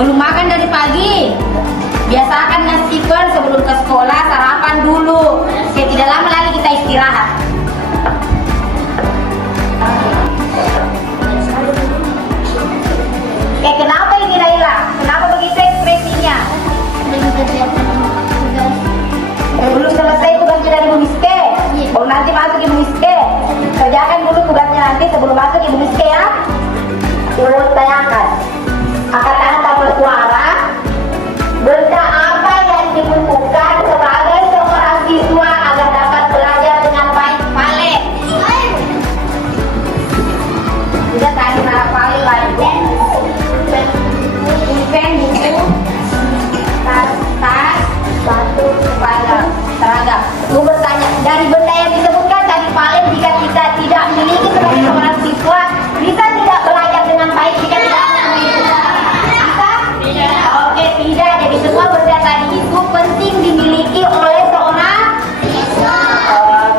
Belum makan dari pagi. Biasakan Mas Stephen sebelum ke sekolah sarapan dulu. Oke, tidak lama lagi kita istirahat. Kenapa ini Naila? Kenapa begitu ekspresinya? Belum selesai tugas dari Bu Miske. Oh, nanti masuk Ibu Miske. Kerjakan dulu tugasnya nanti sebelum masuk Ibu Miske ya. Ibu tanyakan. Angkat tangan tanpa suara. Benda apa yang dibutuhkan sebagai seorang siswa agar dapat belajar dengan baik? Vale. Sudah tadi nara vale lagi. Pen, buku, tas, sepatu, seragam. Lu bertanya dari benda yang disebutkan tadi paling jika kita tidak memiliki sebagai seorang siswa, bisa tidak belajar dengan baik jika tidak memiliki? Bisa? Tidak. Oke, tidak. Jadi semua benda tadi itu penting dimiliki oleh seorang siswa.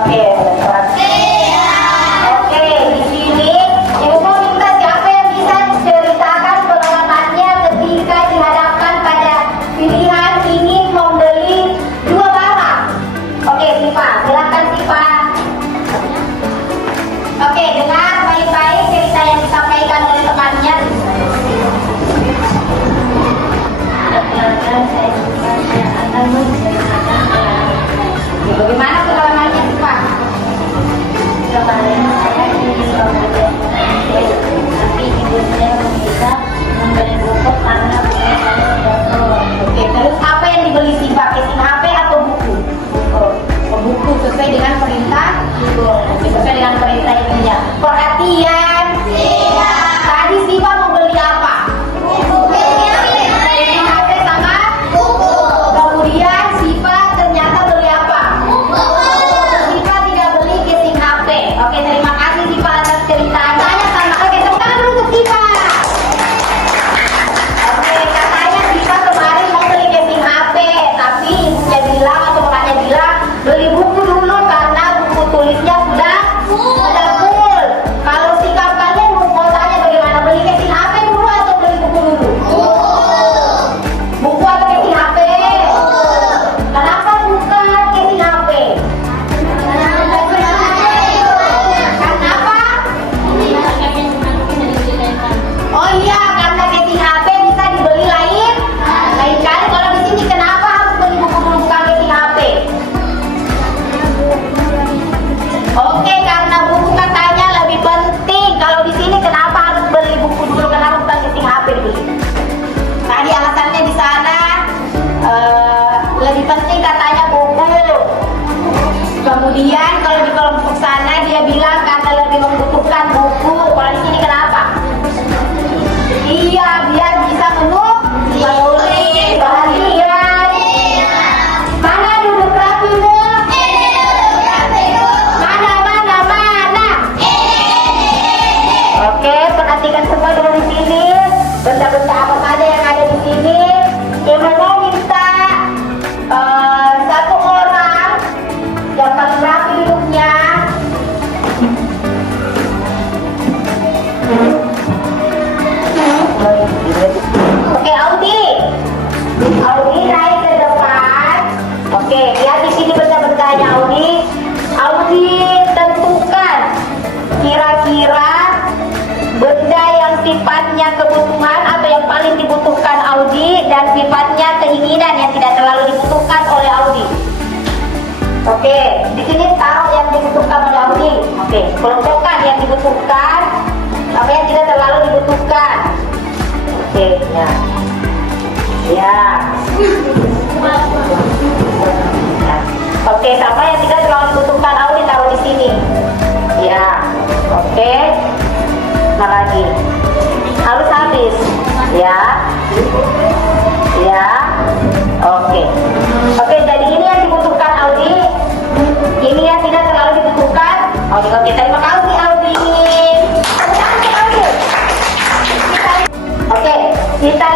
Oke, oke, di sini Ibu mau minta siapa yang bisa ceritakan pengalamannya ketika dihadapkan pada pilihan ingin membeli dua barang. Oke, Siva, silakan Siva. Oke, dengar baik-baik cerita yang disampaikan oleh temannya. Bagaimana pengalamannya Siva? Kemarin saya ingin membeli tapi ibu saya meminta membeli buku karena buku saya sudah keluar. Oke, terus apa yang dibeli Siva? Casing HP atau buku? Buku sesuai dengan perintah ibu. Oke, sesuai dengan perintah ibunya. Perhatian. Iya. Tadi Siva mau beli apa? Casing HP sama buku. Kemudian Siva ternyata beli apa? Buku. Siva tidak beli casing HP. Oke, terima kasih Siva atas ceritanya. Oke, tepuk tangan dulu untuk Siva. Oke, katanya Siva kemarin mau beli casing HP, tapi ibunya bilang atau bapaknya bilang beli buku dulu karena buku tulisnya sudah full. Kalau sikap kalian mau tanya bagaimana, beli casing HP dulu atau beli buku dulu? Buku atau casing HP? Kenapa bukan casing HP? Kenapa? Oh iya, karena casing HP bisa dibeli lain kali. Kalau di sini kenapa harus beli buku dulu bukan casing HP? Oke, karena buku katanya lebih penting. Kalau di sini kenapa harus beli buku dulu? Kenapa bukan casing HP dibeli? Tadi alasannya di sana lebih penting katanya buku. Kemudian kalau di kelompok sana dia bilang karena lebih membutuhkan buku. Kalau di sini kenapa? Iya, biar bisa menulis perhatian. Mana duduk rapimu? Mana. Oke, perhatikan semua dulu di sini. Benda-benda apa saja yang ada di sini. Ibu mau minta satu orang yang paling rapi duduknya. Oke, Audi naik ke depan. Oke, lihat di sini benda-bendanya Audi tentukan kira-kira benda yang sifatnya kebutuhan atau yang paling dibutuhkan Audi dan sifatnya keinginan yang tidak terlalu dibutuhkan oleh Audi. Oke, di sini taruh yang dibutuhkan oleh Audi. Oke, kelompokkan yang dibutuhkan apa yang tidak terlalu dibutuhkan. Oke, ya. Oke, sama yang tidak terlalu dibutuhkan Audi taruh di sini. Ya, oke. Nah lagi, harus habis. Ya. Oke. Jadi ini yang dibutuhkan Audi. Ini yang tidak terlalu dibutuhkan. Oke, terima kasih Audi. Oke, kita